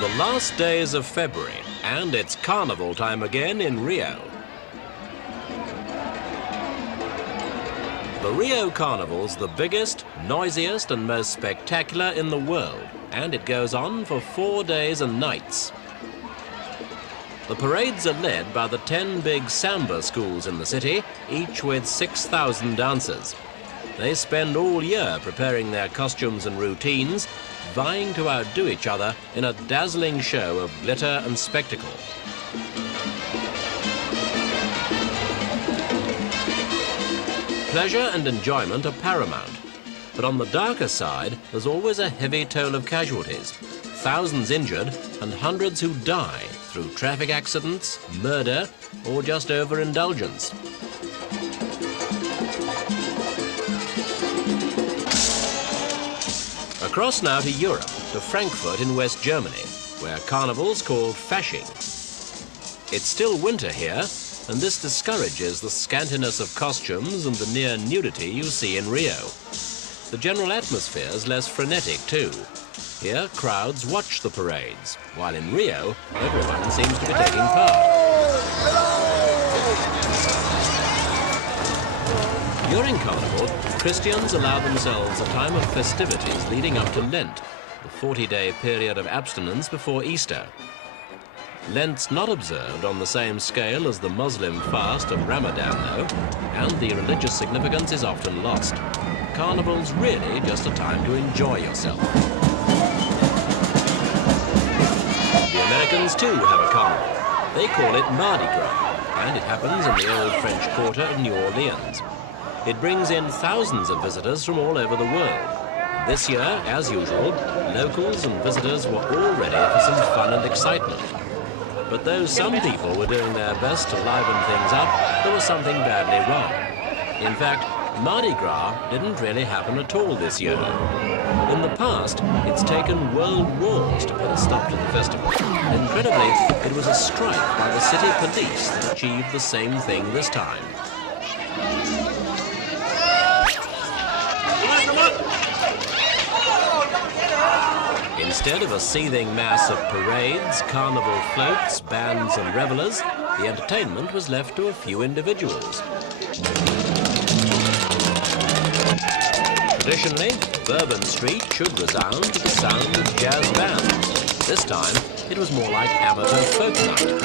The last days of February, and it's carnival time again in Rio. The Rio Carnival's the biggest, noisiest and most spectacular in the world, and it goes on for 4 days and nights. The parades are led by the 10 big samba schools in the city, each with 6,000 dancers. They spend all year preparing their costumes and routines, vying to outdo each other in a dazzling show of glitter and spectacle. Pleasure and enjoyment are paramount, but on the darker side, there's always a heavy toll of casualties, thousands injured and hundreds who die through traffic accidents, murder, or just overindulgence. Across now to Europe, to Frankfurt in West Germany, where carnival's called Fasching. It's still winter here, and this discourages the scantiness of costumes and the near nudity you see in Rio. The general atmosphere's less frenetic too. Here, crowds watch the parades, while in Rio, everyone seems to be taking part. During Carnival, Christians allow themselves a time of festivities leading up to Lent, the 40-day period of abstinence before Easter. Lent's not observed on the same scale as the Muslim fast of Ramadan, though, and the religious significance is often lost. Carnival's really just a time to enjoy yourself. The Americans, too, have a carnival. They call it Mardi Gras, and it happens in the old French quarter of New Orleans. It brings in thousands of visitors from all over the world. This year, as usual, locals and visitors were all ready for some fun and excitement. But though some people were doing their best to liven things up, there was something badly wrong. In fact, Mardi Gras didn't really happen at all this year. In the past, it's taken world wars to put a stop to the festival. Incredibly, it was a strike by the city police that achieved the same thing this time. Instead of a seething mass of parades, carnival floats, bands and revelers, the entertainment was left to a few individuals. Traditionally, Bourbon Street should resound to the sound of jazz bands. This time, it was more like amateur folk night.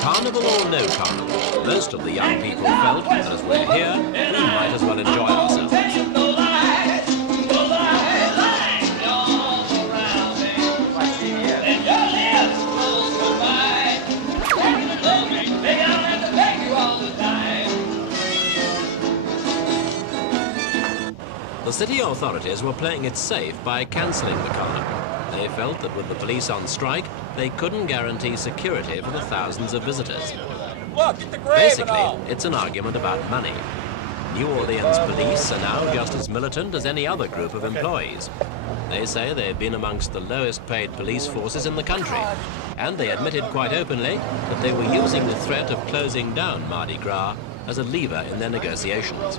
Carnival or no carnival, most of the young people felt that as we're here, we might as well enjoy ourselves. The city authorities were playing it safe by cancelling the carnival. They felt that with the police on strike, they couldn't guarantee security for the thousands of visitors. Basically, it's an argument about money. New Orleans police are now just as militant as any other group of employees. They say they've been amongst the lowest paid police forces in the country, and they admitted quite openly that they were using the threat of closing down Mardi Gras as a lever in their negotiations.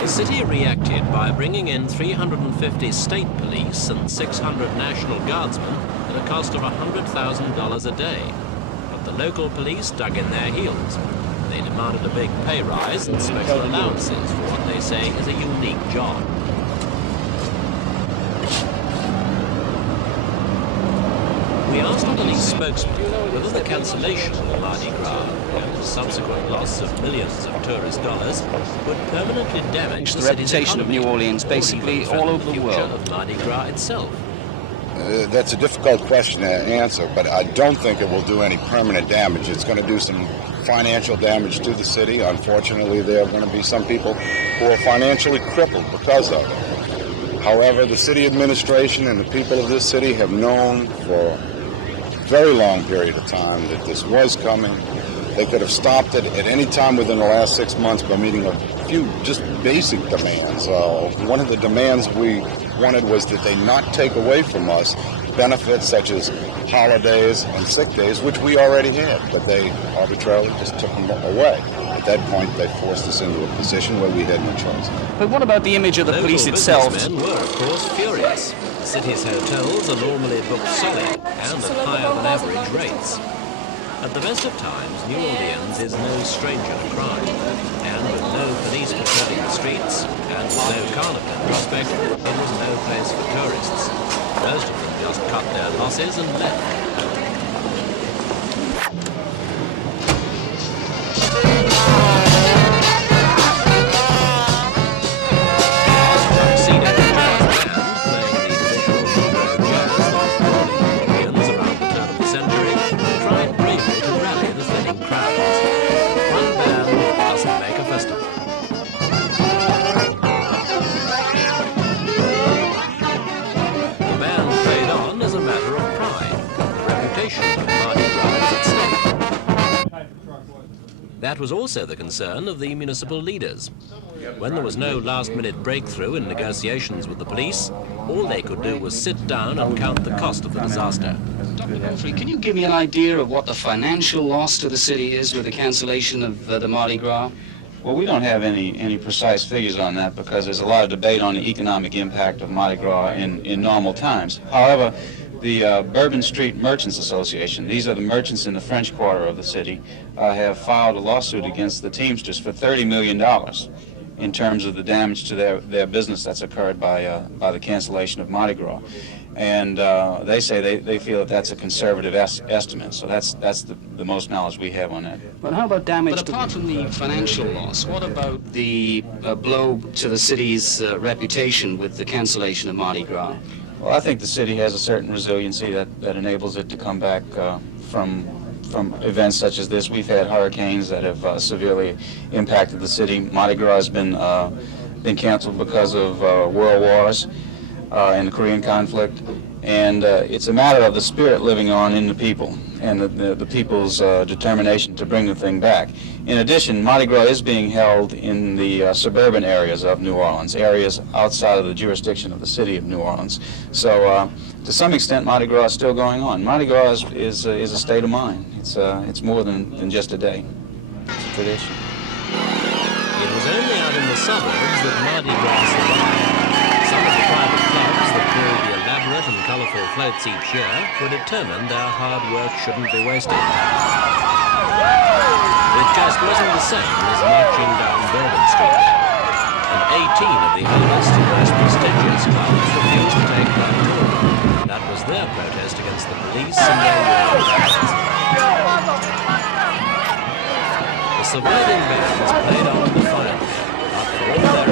The city reacted by bringing in 350 state police and 600 National Guardsmen at a cost of $100,000 a day. But the local police dug in their heels. They demanded a big pay rise and special allowances for what they say is a unique job. We asked a police spokesman whether the cancellation of Mardi Gras and the subsequent loss of millions of tourist dollars would permanently damage the reputation of New Orleans, basically all over the world. Of Mardi Gras itself. That's a difficult question to answer, but I don't think it will do any permanent damage. It's going to do some financial damage to the city. Unfortunately, there are going to be some people who are financially crippled because of it. However, the city administration and the people of this city have known for very long period of time that this was coming. They could have stopped it at any time within the last 6 months by meeting a few just basic demands. One of the demands we wanted was that they not take away from us benefits such as holidays and sick days, which we already had, but they arbitrarily just took them away. At that point, they forced us into a position where we had no choice. But what about the image of the police itself? Businessmen were, of course, furious. The city's hotels are normally booked solid and at higher than average rates. At the best of times, New Orleans is no stranger to crime, and with no police patrolling the streets, and with no carnival in prospect, it was no place for tourists. Most of them just cut their losses and left. Tuxedo jazz band, playing the traditional suburb jazz that was born in New Orleans around the turn of the century, tried bravely to rally the thinning crowds. One band doesn't make a festival. The band played on as a matter of pride. The reputation of Mardi Gras was at stake. That was also the concern of the municipal leaders. When there was no last-minute breakthrough in negotiations with the police, all they could do was sit down and count the cost of the disaster. Dr. Humphrey, can you give me an idea of what the financial loss to the city is with the cancellation of the Mardi Gras? Well, we don't have any precise figures on that because there's a lot of debate on the economic impact of Mardi Gras in normal times. However, the Bourbon Street Merchants Association, these are the merchants in the French Quarter of the city, have filed a lawsuit against the Teamsters for $30 million in terms of the damage to their business that's occurred by the cancellation of Mardi Gras. And they say they feel that that's a conservative estimate, so that's the most knowledge we have on that. But how about damage? But apart from the financial loss, what about the blow to the city's reputation with the cancellation of Mardi Gras? Well, I think the city has a certain resiliency that enables it to come back from events such as this. We've had hurricanes that have severely impacted the city. Mardi Gras has been canceled because of world wars and the Korean conflict, and it's a matter of the spirit living on in the people and the people's determination to bring the thing back. In addition, Mardi Gras is being held in the suburban areas of New Orleans, areas outside of the jurisdiction of the city of New Orleans. So to some extent, Mardi Gras is still going on. Mardi Gras is a state of mind. It's more than just a day. It's a tradition. It was only out in the suburbs that Mardi Gras survived. Some of the private clubs that pulled the elaborate and colourful floats each year were determined their hard work shouldn't be wasted. It just wasn't the same as marching down Bourbon Street. And 18 of the oldest and most prestigious clubs refused to take part at all. That was their protest against the police and their war practices. The surviving bands played on defiantly, but for all their